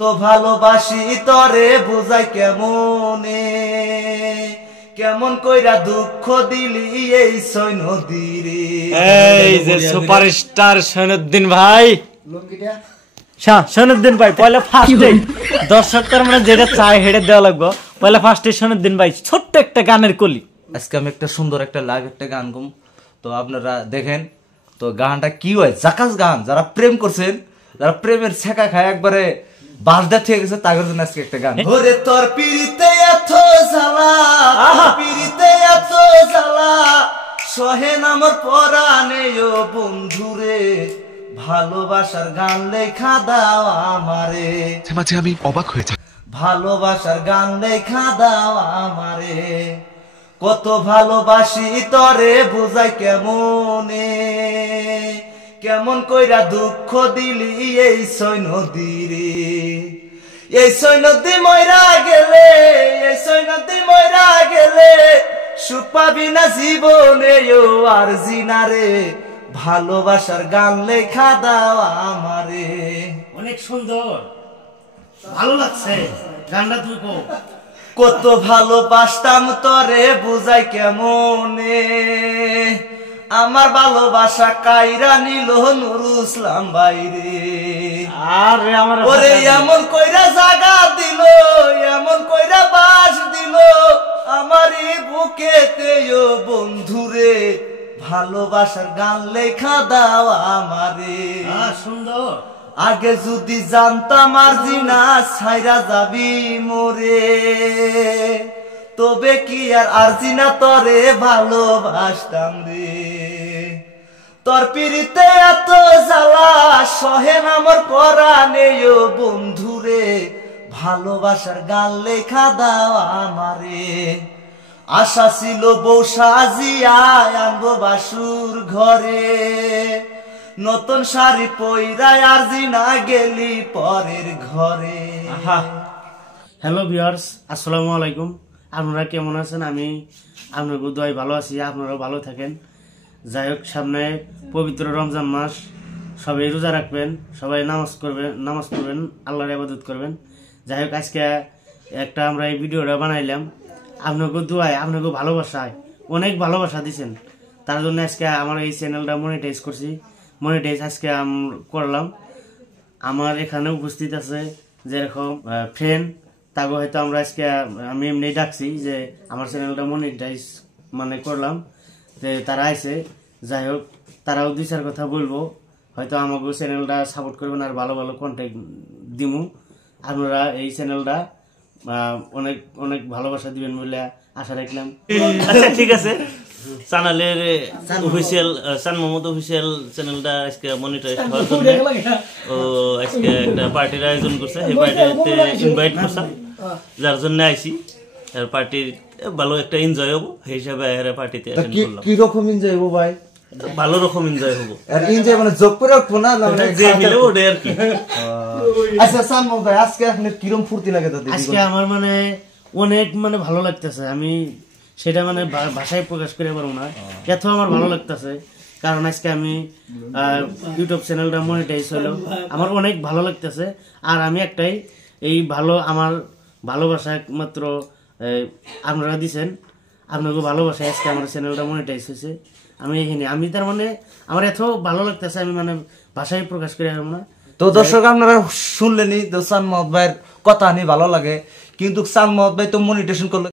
তো ভালোবাসি তরে বুঝাই কেমনে, কেমন কইরা দুঃখ দিলি এই সৈনদীরে। এই যে সুপারস্টার সৈনুদ্দিন ভাই, সৈনুদ্দিন ভাই পয়লা ফার্স্টে দর্শকদের মানে যেটা চাই হেডে দেওয়া লাগবে। পয়লা ফার্স্টে সৈনুদ্দিন ভাই ছোট্ট একটা গানের কলি। আজকে আমি একটা সুন্দর একটা লাইভ একটা গান গাম, তো আপনারা দেখেন তো গানটা কি হয়। জাকাস গান, যারা প্রেম করছেন, যারা প্রেমের ছেঁকা খায় একবারে বাসদা থেকে গেছে, তাদের জন্য আজকে একটা গান। ওরে তোর পিরিতে এত জ্বালা, পিরিতে এত জ্বালা, সহেন আমার পরাণে ও বন্ধুরে, ভালোবাসার গান লেখা দাও আমারে। মাঝে আমি অবাক হয়ে যাই, ভালোবাসার গান লেখা দাও আমারে, কত ভালোবাসি তরে বুঝাই কেমনে, কেমন কইরা দুঃখ দিলি এই সৈনদীরে। এই সৈনদী ময়রা গেলে, এই সৈনদী ময়রা গেলে, সুখ পাবি না জীবনে ও আর জিনারে, ভালোবাসার গান লেখা দাও আমারে। অনেক সুন্দর, ভালো লাগছে গানটা, তুই কো। কত ভালোবাসতাম তরে বুঝাই কেমনে, আমার ভালোবাসা কাইরা নিল নুরুল ইসলাম বাইরে। আরে আমার ওরে এমন কইরা জাগা দিল, এমন কইরা বাস দিল আমারই বুকেতে ও বন্ধুরে, ভালোবাসার গান লেখা দাও আমারে। সুন্দর, আগে যদি জানতাম আর জিনা ছাইরা যাবি মোরে, তবে কি আর আরজিনা তরে ভালোবাসতাম রে। তোর পিরিতে এত জ্বালা, সহেন আমার পরাণে ও বন্ধুরে, ভালোবাসার গান লেখা দাও আমারে। আশা ছিল বউ সাজিয়া আনবো বাসুর ঘরে, নতুন শাড়ি পইরায় আর জিনা গেলি পরের ঘরে। হ্যালো ভিউয়ার্স, আসসালামু আলাইকুম। আপনারা কেমন আছেন? আমি আপনার দোয়ায় ভালো আছি, আপনারাও ভালো থাকেন। যাই হোক, সামনে পবিত্র রমজান মাস, সবাই রোজা রাখবেন, সবাই নামাজ পড়বেন, আল্লাহর ইবাদত করবেন। যাই হোক, আজকে একটা আমরা এই ভিডিওটা বানাইলাম আপনাকে দোয়ায়, আপনাকে ভালোবাসায়, অনেক ভালোবাসা দিচ্ছেন, তার জন্য আজকে আমার এই চ্যানেলটা মনিটাইজ করছি। মনিটাইজ আজকে করলাম। আমার এখানে উপস্থিত আছে যেরকম ফ্রেন্ড, তাকে হয়তো আমরা আজকে আমি এমনি ডাকছি যে আমার চ্যানেলটা মনিটাইজ মানে করলাম, যে তারা আইছে। যাই হোক, তারাও দুই চার কথা বলবো, হয়তো আমাকে চ্যানেলটা সাপোর্ট করবেন আর ভালো ভালো কন্টেন্ট দিমু। আপনারা এই চ্যানেলটা অনেক অনেক ভালোবাসা দিবেন বলে আশা রাখলাম। আচ্ছা ঠিক আছে, চ্যানেলের অফিসিয়াল চান মোহাম্মদ অফিসিয়াল চ্যানেলটা আজকে মনিটাইজ হওয়ার জন্য ও আজকে একটা পার্টির আয়োজন করছে। এই পার্টিতে ইনভাইট করছে, যার জন্য আইছি। আর পার্টির ভালো একটা এনজয় হবো, সেই হিসাবে এর পার্টিতে অ্যাটেন্ড করলাম। কি রকম এনজয় হবো ভাই? ভালো রকম এনজয় হবো, আর এনজয় মানে যোগ করে রাখবো না, যে মিলে ওটা আর কি। আচ্ছা সানমো ভাই, আজকে আপনি কিরকম ফুর্তি লাগে? আজকে আমার মানে অনেক মানে ভালো লাগতেছে, আমি সেটা মানে ভাষায় প্রকাশ করে পারবো না, এত আমার ভালো লাগতেছে। কারণ আজকে আমি ইউটিউব চ্যানেলটা মনিটাইজ হলো, আমার অনেক ভালো লাগতেছে। আর আমি একটাই, এই ভালো আমার ভালোবাসা একমাত্র আপনারা দিচ্ছেন, আপনাকে ভালোবাসায় আজকে আমার চ্যানেলটা মনিটাইজ হয়েছে। আমি এখানে আমি তার মানে আমার এত ভালো লাগতেছে, আমি মানে ভাষায় প্রকাশ করে পারবো না। তো দর্শক আপনারা শুনলেনি, চান মোহাম্মদ ভাইয়ের কথা নিয়ে ভালো লাগে, কিন্তু চান মোহাম্মদ ভাই তো মনিটেশন করলে